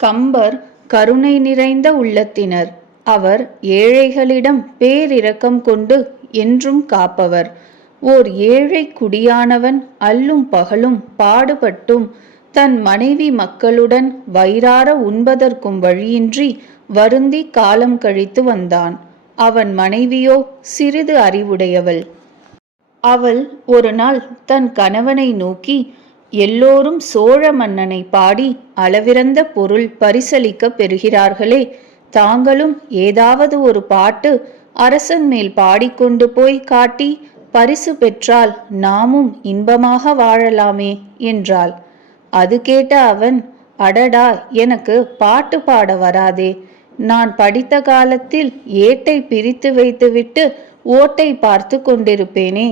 கம்பர் கருணை நிறைந்த உள்ளத்தினர். அவர் ஏழைகளிடம் பேரிரக்கம் கொண்டு என்றும் காப்பவர். ஓர் ஏழை குடியானவன் அல்லும் பகலும் பாடுபட்டும். தன் மனைவி மக்களுடன் வயிறார உண்பதற்கும் வழியின்றி வருந்தி காலம் கழித்து வந்தான். அவன் மனைவியோ சிறிது அறிவுடையவள். அவள் ஒரு நாள் தன் கணவனை நோக்கி எல்லோரும் சோழ மன்னனை பாடி அளவிறந்த பொருள் பரிசளிக்க பெறுகிறார்களே. தாங்களும் ஏதாவது ஒரு பாட்டு அரசன் மேல் பாடிக்கொண்டு போய் காட்டி பரிசு பெற்றால் நாமும் இன்பமாக வாழலாமே என்றாள். அது கேட்ட அவன் அடடா எனக்கு பாட்டு பாட வராதே. நான் படித்த காலத்தில் ஏட்டை பிரித்து வைத்துவிட்டு ஓட்டை பார்த்து கொண்டிருப்பேனே.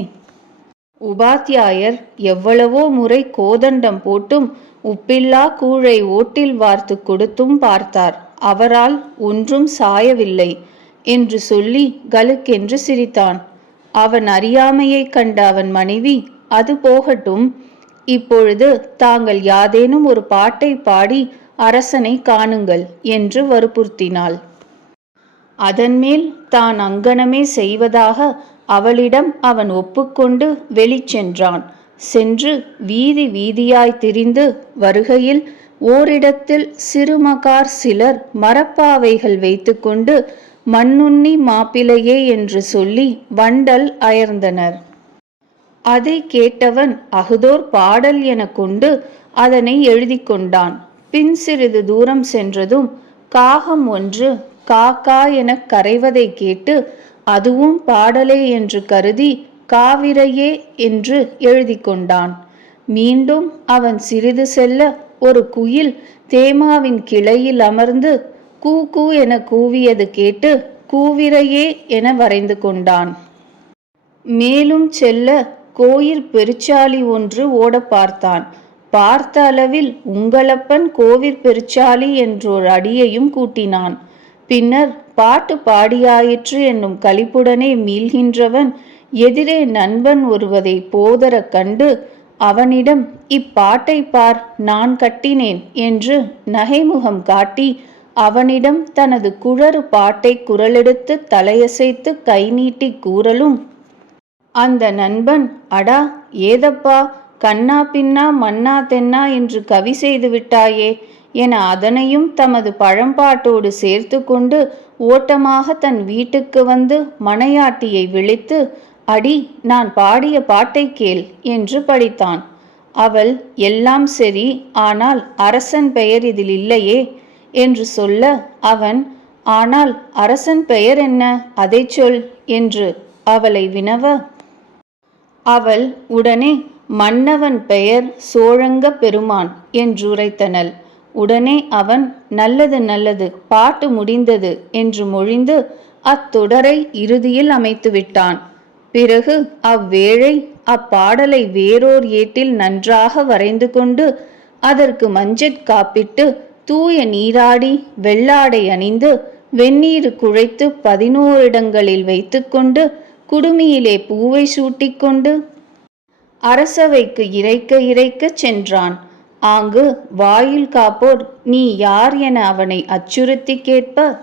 உபாத்தியாயர் எவ்வளவோ முறை கோதண்டம் போட்டும் உப்பில்லா கூழை ஓட்டில் வார்த்து கொடுத்தும் பார்த்தார். அவரால் ஒன்றும் சாயவில்லை என்று சொல்லி கலுக்கென்று சிரித்தான். அவன் அறியாமையைக் கண்ட அவன் மனைவி அது போகட்டும். இப்பொழுது தாங்கள் யாதேனும் ஒரு பாட்டை பாடி அரசனை காணுங்கள் என்று வற்புறுத்தினாள். அதன்மேல் தான் அங்கனமே செய்வதாக அவளிடம் அவன் ஒப்புக்கொண்டு வெளிச்சென்றான். சென்று வீதி வீதியாய் திரிந்து வருகையில் ஓரிடத்தில் சிறுமகார் சிலர் மரப்பாவைகள் வைத்துக்கொண்டு மண்ணுண்ணி மாப்பிளையே என்று சொல்லி வண்டல் அயர்ந்தனர். அதை கேட்டவன் அகுதோர் பாடல் என கொண்டு அதனை எழுதி கொண்டான். பின் சிறிது தூரம் சென்றதும் காகம் ஒன்று காக்கா எனக் கரைவதை கேட்டு அதுவும் பாடலே என்று கருதி காவிரையே என்று எழுதி கொண்டான் மீண்டும் அவன் சிறிது செல்ல ஒரு குயில் தேமாவின் கிளையில் அமர்ந்து கூ கூ என கூவியது கேட்டு கூவிரையே என வரைந்து கொண்டான். மேலும் செல்ல கோயில் பெருச்சாலி ஒன்று ஓட பார்த்தான். பார்த்த அளவில் உங்களப்பன் கோவிற் பெருச்சாலி என்றோர் அடியையும் கூட்டினான். பின்னர் பாட்டு பாடியாயிற்று என்னும் கழிப்புடனே மீள்கின்றவன் எதிரே நண்பன் ஒருவதை போதர கண்டு அவனிடம் இப்பாட்டை பார் நான் கட்டினேன் என்று நகைமுகம் காட்டி அவனிடம் தனது குழறு பாட்டை குரலெடுத்து தலையசைத்து கை நீட்டி கூறலும். அந்த நண்பன் அடா ஏதப்பா கண்ணா பின்னா மன்னா தென்னா என்று கவி செய்து விட்டாயே என அதனையும் தமது பழம்பாட்டோடு சேர்த்து கொண்டு ஓட்டமாக தன் வீட்டுக்கு வந்து மனையாட்டியை விழித்து அடி நான் பாடிய பாட்டை கேள் என்று படித்தான். அவள் எல்லாம் சரி ஆனால் அரசன் பெயர் இதில் இல்லையே என்று சொல்ல அவன் ஆனால் அரசன் பெயர் என்ன? அதை சொல் என்று அவளை வினவ அவள் உடனே மன்னவன் பெயர் சோழங்க பெருமான் என்றுரைத்தனள். உடனே அவன் நல்லது நல்லது பாட்டு முடிந்தது என்று மொழிந்து அத்தொடரை இறுதியில் அமைத்து விட்டான். பிறகு அவ்வேழை அப்பாடலை வேறோர் ஏட்டில் நன்றாக வரைந்து கொண்டு அதற்கு மஞ்சட் காப்பிட்டு தூய நீராடி வெள்ளாடை அணிந்து வெந்நீர் குழைத்து பதினோரிடங்களில் வைத்துக்கொண்டு குடுமியிலே பூவை சூட்டிக்கொண்டு அரசவைக்கு இறைக்க இறைக்கச் சென்றான். ஆங்கு வாயில் காப்போர் நீ யார் என அவனை அச்சுறுத்தி கேட்ப?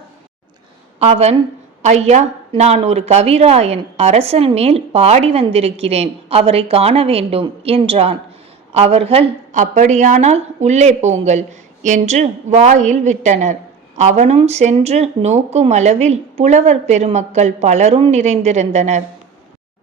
அவன் ஐயா நான் ஒரு கவிராயன் அரசன் மேல் பாடி வந்திருக்கிறேன் அவரை காண வேண்டும் என்றான். அவர்கள் அப்படியானால் உள்ளே போங்கள் என்று வாயில் விட்டனர். அவனும் சென்று நோக்கும் அளவில் புலவர் பெருமக்கள் பலரும் நிறைந்திருந்தனர்.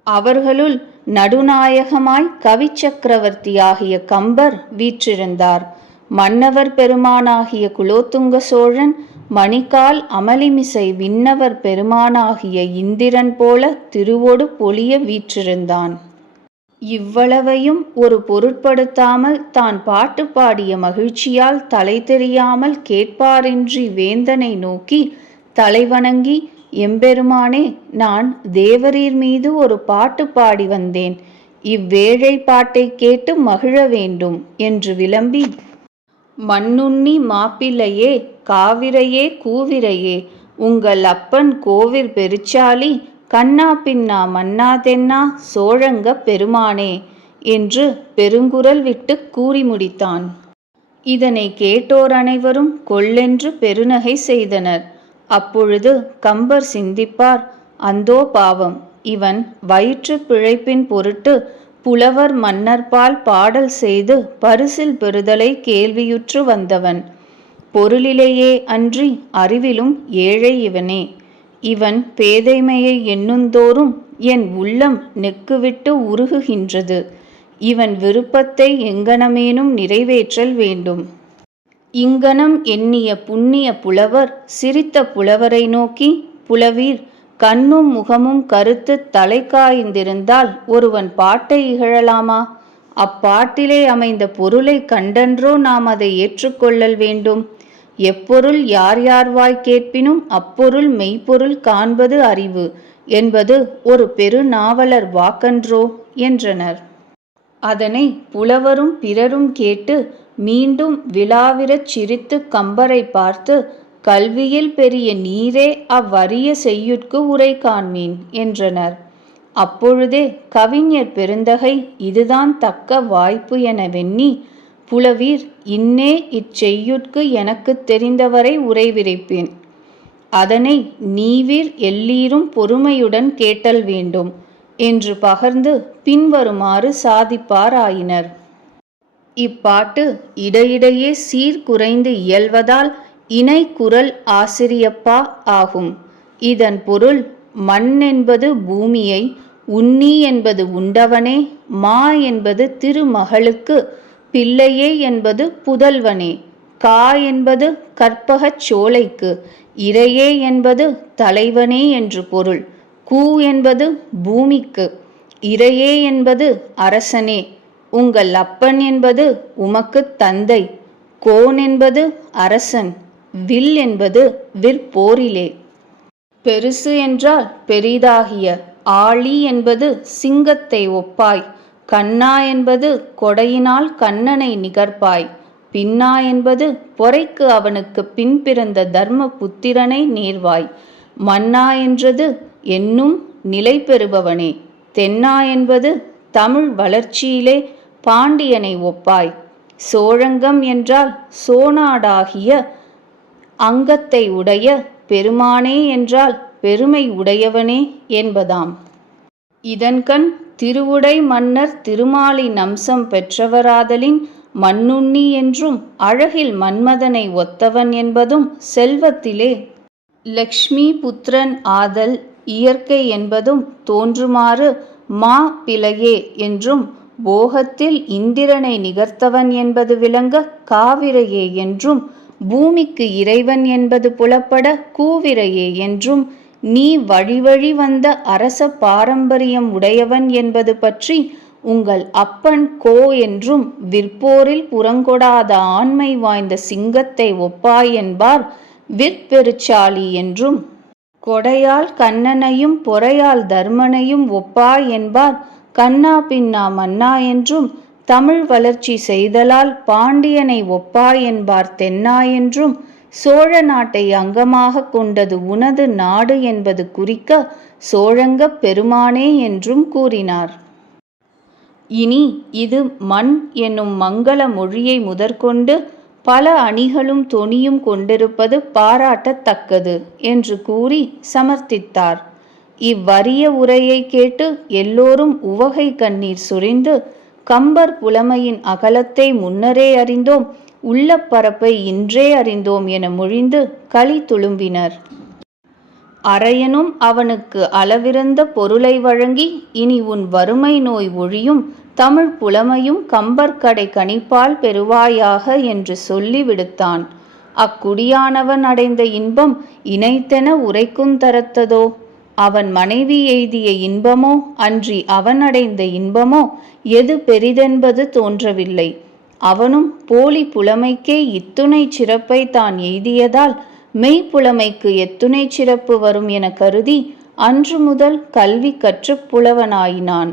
அவர்களுள் நடுநாயகமாய் கவிச்சக்கரவர்த்தியாகிய கம்பர் வீற்றிருந்தார். மன்னவர் பெருமானாகிய குலோத்துங்க சோழன் மணிக்கால் அமளிமிசை விண்ணவர் பெருமானாகிய இந்திரன் போல திருவோடு பொலிய வீற்றிருந்தான். இவ்வளவையும் ஒரு பொருட்படுத்தாமல் தான் பாட்டு பாடிய மகிழ்ச்சியால் தலை தெரியாமல் கேட்பாரின்றி வேந்தனை நோக்கி தலைவணங்கி எம்பெருமானே நான் தேவரீர் மீது ஒரு பாட்டு பாடி வந்தேன். இவ்வேழை பாட்டை கேட்டு மகிழ வேண்டும் என்று விளம்பி மண்ணுண்ணி மாப்பிள்ளையே காவிரையே கூவிரையே உங்கள் அப்பன் கோவிற் பெருச்சாலி கண்ணா பின்னா மன்னா தென்னா சோழங்க பெருமானே என்று பெருங்குரல் விட்டு கூறி முடித்தான். இதனை கேட்டோர் அனைவரும் கொள்ளென்று பெருநகை செய்தனர். அப்பொழுது கம்பர் சிந்திப்பார் அந்தோ பாவம் இவன் வயிற்று பிழைப்பின் பொருட்டு புலவர் மன்னர்பால் பாடல் செய்து பரிசில் பெறுதலை கேள்வியுற்று வந்தவன். பொருளிலேயே அன்றி அறிவிலும் ஏழை இவனே. இவன் பேதைமையை எண்ணுந்தோறும் என் உள்ளம் நெக்குவிட்டு உருகுகின்றது. இவன் விருப்பத்தை எங்கனமேனும் நிறைவேற்றல் வேண்டும். இங்கனம் எண்ணிய புண்ணிய புலவர் சிரித்த புலவரை நோக்கி புலவீர் கண்ணும் முகமும் கருத்து தலை காய்ந்திருந்தால் ஒருவன் பாட்டை இகழலாமா? அப்பாட்டிலே அமைந்த பொருளை கண்டன்றோ நாம் அதை ஏற்றுக்கொள்ளல் வேண்டும். எப்பொருள் யார் யார் வாய் கேட்பினும் அப்பொருள் மெய்ப்பொருள் காண்பது அறிவு என்பது ஒரு பெரு நாவலர் வாக்கன்றோ? என்றனர். அதனை புலவரும் பிறரும் கேட்டு மீண்டும் விழாவிறச் சிரித்து கம்பரை பார்த்து கல்வியில் பெரிய நீரே அவ்வரிய செய்யுட்கு உரை காண்மீன் என்றனர். அப்பொழுதே கவிஞர் பெருந்தகை இதுதான் தக்க வாய்ப்பு என வெண்ணி புலவீர் இன்னே இச்செய்யுட்கு எனக்கு தெரிந்தவரை உரைவிரைப்பேன் அதனை நீவீர் எல்லீரும் பொறுமையுடன் கேட்டல் வேண்டும் என்று பகர்ந்து பின்வருமாறு சாதிப்பார் ஆயினர் இப்பாட்டு இடையிடையே சீர்குறைந்து இயல்வதால் இணை குரல் ஆசிரியப்பா ஆகும். இதன் பொருள் மண் என்பது பூமியை உன்னி என்பது உண்டவனே மா என்பது திருமகளுக்கு பிள்ளையே என்பது புதல்வனே கா என்பது கற்பகச் சோலைக்கு இறையே என்பது தலைவனே என்று பொருள் கூ என்பது பூமிக்கு இறையே என்பது அரசனே உங்கள் அப்பன் என்பது உமக்கு தந்தை கோன் என்பது அரசன் வில் என்பது விற்போரிலே. பெருசு என்றால் பெரிதாகிய ஆளி என்பது சிங்கத்தை ஒப்பாய் கண்ணா என்பது கொடையினால் கண்ணனை நிகர்ப்பாய் பின்னா என்பது பொறைக்கு அவனுக்கு பின் பிறந்த தர்ம புத்திரனை நேர்வாய். மன்னா என்றது என்னும் நிலை பெறுபவனே. தென்னா என்பது தமிழ் வளர்ச்சியிலே பாண்டியனை ஒப்பாய். சோழங்கம் என்றால் சோனாடாகிய அங்கத்தை உடைய பெருமானே என்றால் பெருமை உடையவனே என்பதாம். இதன்கண் திருவுடை மன்னர் திருமாலின் அம்சம் பெற்றவராதலின் மண்ணுண்ணி என்றும் அழகில் மன்மதனை ஒத்தவன் என்பதும் செல்வத்திலே லக்ஷ்மி புத்திரன் ஆதல் இயற்கை என்பதும் தோன்றுமாறு மா பிழையே என்றும் போகத்தில் இந்திரனை நிகர்த்தவன் என்பது விளங்க காவிரையே என்றும் பூமிக்கு இறைவன் என்பது புலப்பட கூவிரையே என்றும் நீ வழிவழி வந்த அரச பாரம்பரியம் உடையவன் என்பது பற்றி உங்கள் அப்பன் கோ என்றும் விற்போரில் புறங்கொடாத ஆண்மை வாய்ந்த சிங்கத்தை ஒப்பாய் என்பார் விற்பெருச்சாளி என்றும். கொடையால் கண்ணனையும் பொறையால் தர்மனையும் ஒப்பாய் என்பார் கண்ணா பின்னா மன்னா என்றும் தமிழ் வளர்ச்சி செய்தலால் பாண்டியனை ஒப்பா என்பார் தென்னா என்றும் சோழ நாட்டை அங்கமாக கொண்டது உனது நாடு என்பது குறிக்க சோழங்கப் பெருமானே என்றும் கூறினார். இனி இது மண் என்னும் மங்கள மொழியை முதற்கொண்டு பல அணிகளும் தொனியும் கொண்டிருப்பது பாராட்டத்தக்கது என்று கூறி சமர்த்தித்தார். இவ்வரிய உரையை கேட்டு எல்லோரும் உவகை கண்ணீர் சுரிந்து கம்பர் புலமையின் அகலத்தை முன்னரே அறிந்தோம் உள்ள பரப்பை இன்றே அறிந்தோம் என மொழிந்து களி துளும்பினர். அரையனும் அவனுக்கு அளவிறந்த பொருளை வழங்கி இனி உன் வறுமை நோய் ஒழியும் தமிழ் புலமையும் கம்பர்கடை கணிப்பால் பெறுவாயாக என்று சொல்லி விடுத்தான். அக்குடியானவன் அடைந்த இன்பம் இணைத்தென உரைக்குந்தரத்ததோ அவன் மனைவி எய்திய இன்பமோ அன்றி அவன் அடைந்த இன்பமோ எது பெரிதென்பது தோன்றவில்லை. அவனும் போலி புலமைக்கே இத்துணை சிறப்பை தான் எய்தியதால் மெய்ப்புலமைக்கு எத்துணை சிறப்பு வரும் என கருதி அன்று முதல் கல்வி கற்றுப் புலவனாயினான்.